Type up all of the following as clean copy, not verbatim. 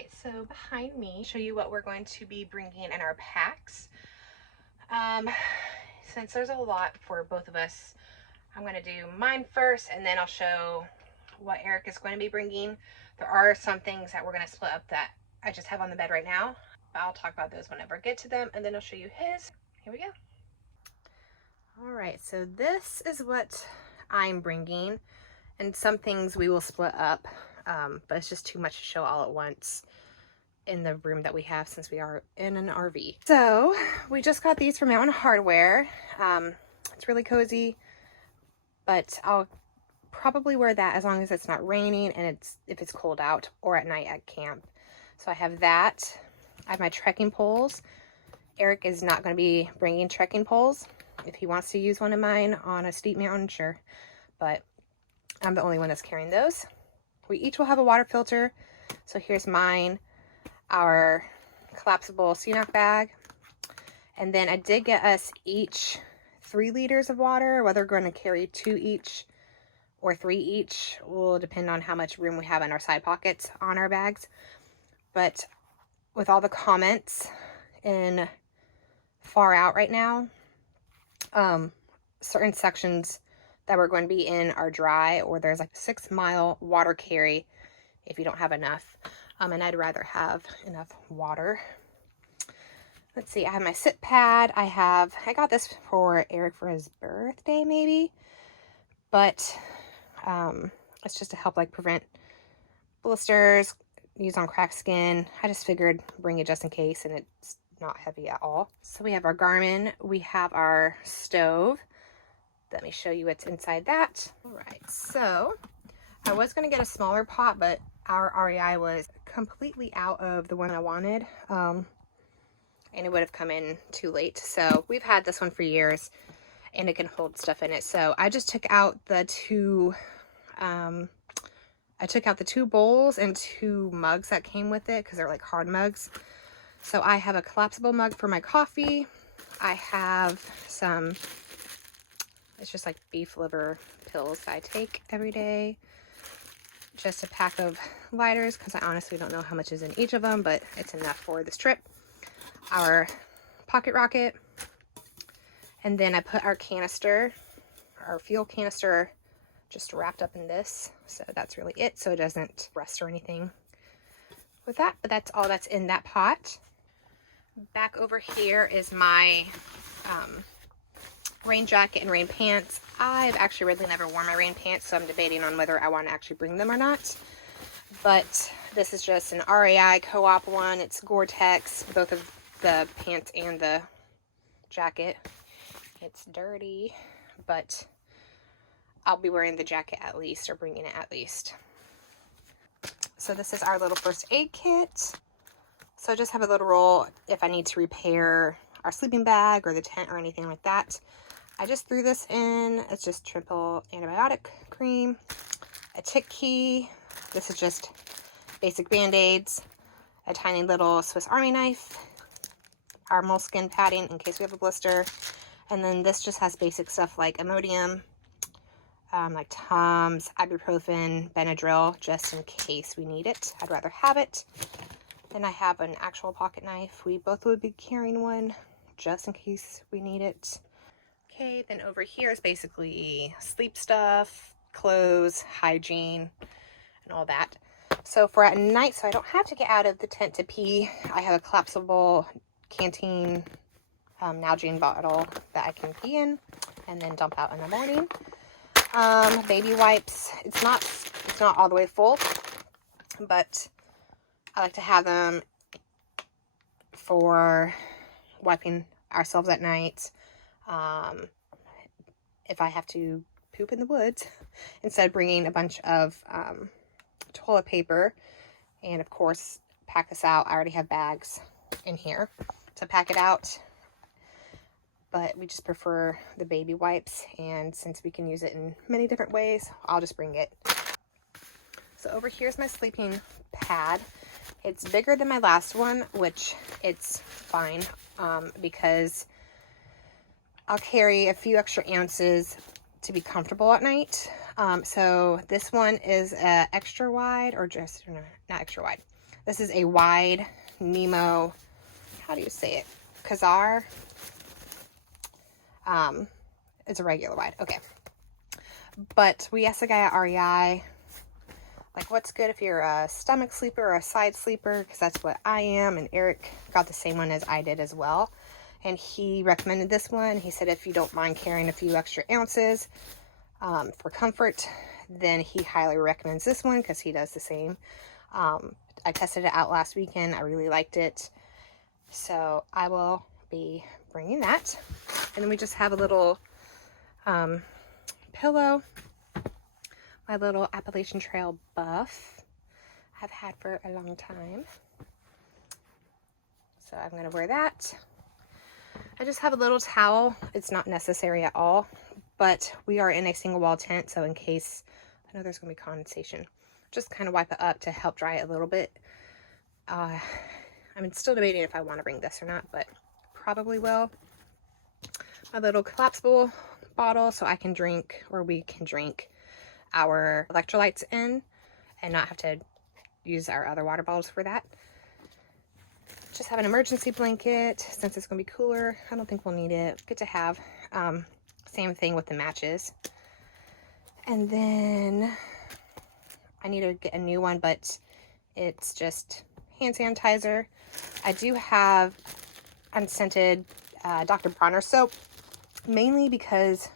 right, so behind me, show you what we're going to be bringing in our packs. Since there's a lot for both of us, I'm going to do mine first, and then I'll show what Eric is going to be bringing. There are some things that we're going to split up that I just have on the bed right now, but I'll talk about those whenever I get to them, and then I'll show you his. Here we go. All right, so this is what I'm bringing, and some things we will split up, but it's just too much to show all at once in the room that we have since we are in an RV. So we just got these from Mountain Hardware. It's really cozy, but I'll probably wear that as long as it's not raining and if it's cold out or at night at camp. So I have that. I have my trekking poles. Eric is not going to be bringing trekking poles. If he wants to use one of mine on a steep mountain, sure, but I'm the only one that's carrying those. We each will have a water filter. So here's mine, our collapsible Sea-Knock bag, and then I did get us each 3 liters of water. Whether we're going to carry 2 each or 3 each will depend on how much room we have in our side pockets on our bags. But with all the comments in far out right now, certain sections that we're going to be in are dry, or there's like a 6-mile water carry if you don't have enough. And I'd rather have enough water. Let's see, I have my sit pad. I got this for Eric for his birthday maybe, but it's just to help like prevent blisters, use on cracked skin. I just figured bring it just in case, and it's not heavy at all. So we have our Garmin, we have our stove. Let me show you what's inside that. All right, so I was gonna get a smaller pot, but our REI was completely out of the one I wanted, and it would have come in too late. So we've had this one for years, and it can hold stuff in it. So I just took out the two, the 2 bowls and 2 mugs that came with it because they're like hard mugs. So I have a collapsible mug for my coffee. I have some, it's just like beef liver pills that I take every day. Just a pack of lighters because I honestly don't know how much is in each of them, but it's enough for this trip. Our pocket rocket, and then I put our canister, our fuel canister, just wrapped up in this. So that's really it, so it doesn't rust or anything with that, but that's all that's in that pot. Back over here is my rain jacket and rain pants. I've actually really never worn my rain pants, so I'm debating on whether I want to actually bring them or not. But this is just an REI co-op one. It's Gore-Tex, both of the pants and the jacket. It's dirty, but I'll be wearing the jacket at least, or bringing it at least. So this is our little first aid kit. So I just have a little roll if I need to repair our sleeping bag or the tent or anything like that. I just threw this in. It's just triple antibiotic cream, a tick key. This is just basic band-aids, a tiny little Swiss Army knife, our moleskin padding in case we have a blister, and then this just has basic stuff like Imodium, like Tums, ibuprofen, Benadryl, just in case we need it. I'd rather have it. Then I have an actual pocket knife. We both would be carrying one just in case we need it. Okay, then over here is basically sleep stuff, clothes, hygiene, and all that. So for at night, so I don't have to get out of the tent to pee, I have a collapsible canteen Nalgene bottle that I can pee in and then dump out in the morning. Baby wipes. It's not all the way full, but I like to have them for wiping ourselves at night. If I have to poop in the woods, instead of bringing a bunch of toilet paper, and of course pack this out. I already have bags in here to pack it out, but we just prefer the baby wipes, and since we can use it in many different ways, I'll just bring it. So over here's my sleeping pad. It's bigger than my last one, which it's fine, because I'll carry a few extra ounces to be comfortable at night. So this one is extra wide, or just, no, not extra wide. This is a wide Nemo, how do you say it? Kazar. It's a regular wide. Okay. But we asked the guy at REI, like, what's good if you're a stomach sleeper or a side sleeper? Because that's what I am. And Eric got the same one as I did as well. And he recommended this one. He said if you don't mind carrying a few extra ounces for comfort, then he highly recommends this one because he does the same. I tested it out last weekend. I really liked it. So I will be bringing that. And then we just have a little pillow. My little Appalachian Trail buff I've had for a long time. So I'm going to wear that. I just have a little towel. It's not necessary at all, but we are in a single wall tent, so in case, I know there's going to be condensation, just kind of wipe it up to help dry it a little bit. I'm still debating if I want to bring this or not, but probably will. My little collapsible bottle so I can drink, or we can drink our electrolytes in and not have to use our other water bottles for that. Just have an emergency blanket since it's going to be cooler. I don't think we'll need it. Good to have. Same thing with the matches. And then I need to get a new one, but it's just hand sanitizer. I do have unscented Dr. Bronner soap, mainly because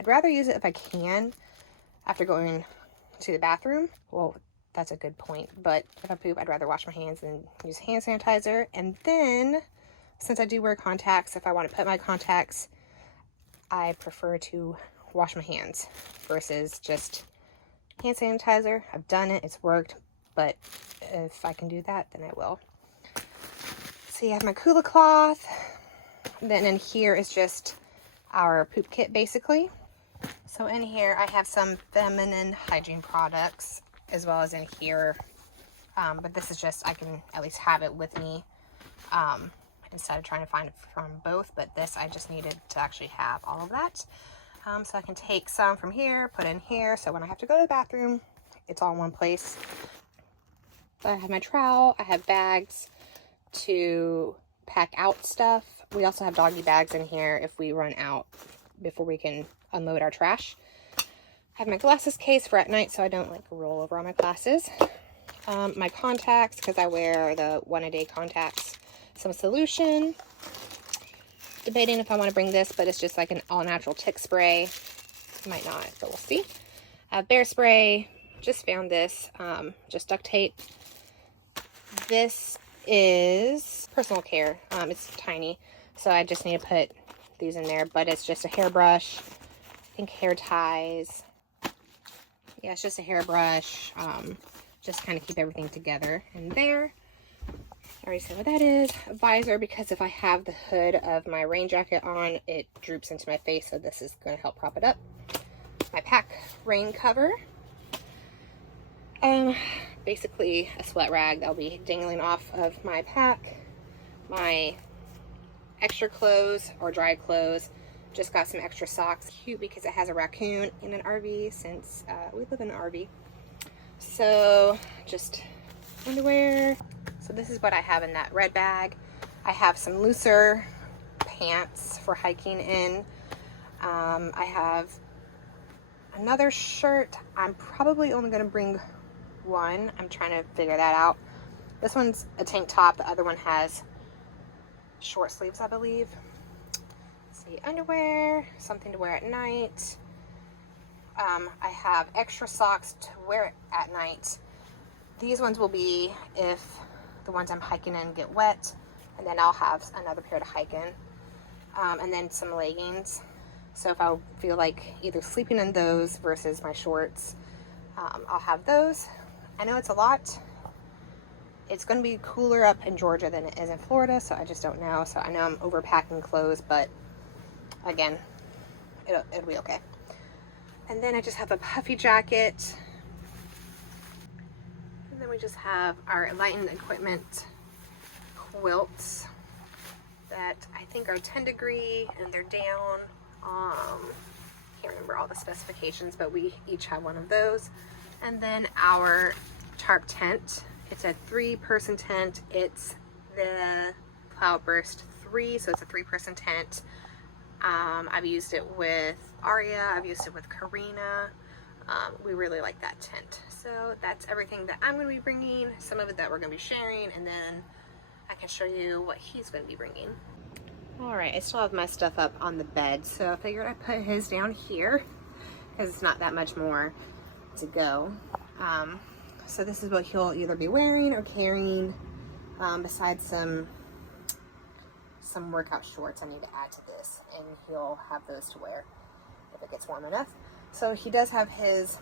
I'd rather use it if I can after going to the bathroom. Well, that's a good point, but if I poop, I'd rather wash my hands and use hand sanitizer. And then, since I do wear contacts, if I want to put my contacts, I prefer to wash my hands versus just hand sanitizer. I've done it, it's worked, but if I can do that, then I will. So you have my Kula cloth. Then in here is just our poop kit, basically. So in here, I have some feminine hygiene products, as well as in here. But this is just, I can at least have it with me instead of trying to find it from both. But this, I just needed to actually have all of that. So I can take some from here, put in here. So when I have to go to the bathroom, it's all in one place. So I have my trowel. I have bags to pack out stuff. We also have doggy bags in here if we run out before we can unload our trash. I have my glasses case for at night so I don't like roll over on my glasses. My contacts, because I wear the 1-a-day contacts. Some solution. Debating if I want to bring this, but it's just like an all-natural tick spray. Might not, but we'll see. I have bear spray. Just found this. Just duct tape. This is personal care. It's tiny, so I just need to put these in there, but it's just a hairbrush. I think hair ties. Yeah, it's just a hairbrush. Just kind of keep everything together in there. I already said what that is. A visor, because if I have the hood of my rain jacket on, it droops into my face, so this is going to help prop it up. My pack rain cover. Basically a sweat rag that'll be dangling off of my pack. My extra clothes or dry clothes. Just got some extra socks. Cute because it has a raccoon in an RV since we live in an RV. So just underwear. So this is what I have in that red bag. I have some looser pants for hiking in. I have another shirt. I'm probably only going to bring one. I'm trying to figure that out. This one's a tank top. The other one has short sleeves, I believe. Let's see, underwear, something to wear at night. I have extra socks to wear at night. These ones will be if the ones I'm hiking in get wet, and then I'll have another pair to hike in. And then some leggings. So if I feel like either sleeping in those versus my shorts, I'll have those. I know it's a lot. It's going to be cooler up in Georgia than it is in Florida, so I just don't know. So I know I'm overpacking clothes, but again, it'll be okay. And then I just have a puffy jacket. And then we just have our lighting equipment quilts that I think are 10 degree and they're down. Can't remember all the specifications, but we each have one of those. And then our tarp tent It's a 3-person tent. It's the Cloudburst 3, so it's a 3-person tent. I've used it with Aria, I've used it with Karina. We really like that tent. So that's everything that I'm going to be bringing, some of it that we're going to be sharing, and then I can show you what he's going to be bringing. Alright, I still have my stuff up on the bed, so I figured I'd put his down here because it's not that much more to go. So this is what he'll either be wearing or carrying, besides some workout shorts I need to add to this, and he'll have those to wear if it gets warm enough. So he does have his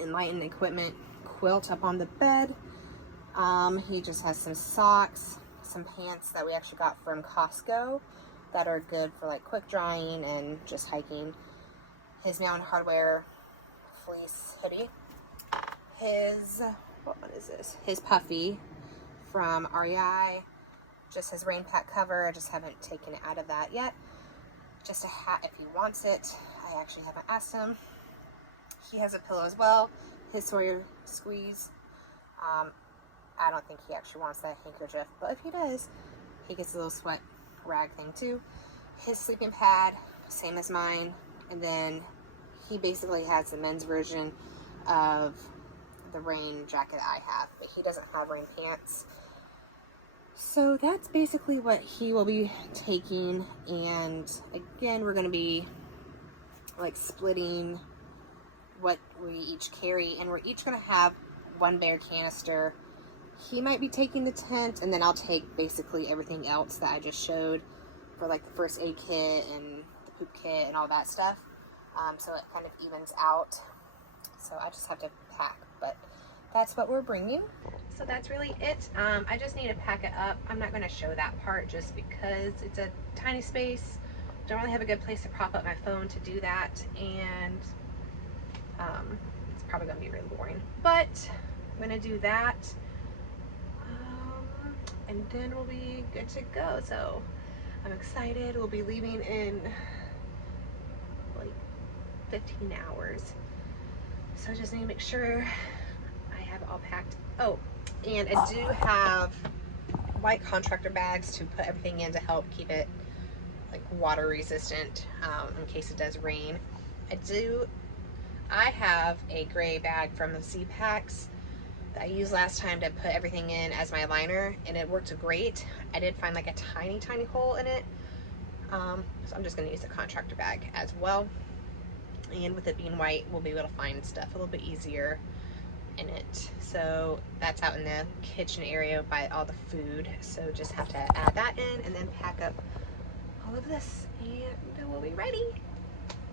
Enlightened equipment quilt up on the bed. He just has some socks, some pants that we actually got from Costco that are good for like quick drying and just hiking. His Now and Hardware fleece hoodie. His, what one is this? His puffy from REI. Just his rain pack cover. I just haven't taken it out of that yet. Just a hat if he wants it. I actually haven't asked him. He has a pillow as well. His Sawyer squeeze. I don't think he actually wants that handkerchief, but if he does, he gets a little sweat rag thing too. His sleeping pad, same as mine. And then he basically has the men's version of the rain jacket I have, but he doesn't have rain pants. So that's basically what he will be taking. And again, we're going to be like splitting what we each carry, and we're each going to have one bear canister. He might be taking the tent, and then I'll take basically everything else that I just showed for like the first aid kit and the poop kit and all that stuff. So it kind of evens out. So I just have to pack, but that's what we're bringing. So that's really it. I just need to pack it up. I'm not going to show that part just because it's a tiny space. Don't really have a good place to prop up my phone to do that, and it's probably going to be really boring. But I'm going to do that, and then we'll be good to go. So I'm excited. We'll be leaving in like 15 hours. So I just need to make sure I have it all packed. Oh, and I do have white contractor bags to put everything in to help keep it like water resistant in case it does rain. I have a gray bag from the Z-Packs that I used last time to put everything in as my liner, and it worked great. I did find like a tiny hole in it, so I'm just going to use a contractor bag as well. And with it being white, we'll be able to find stuff a little bit easier in it. So that's out in the kitchen area by all the food, so just have to add that in and then pack up all of this, and we'll be ready.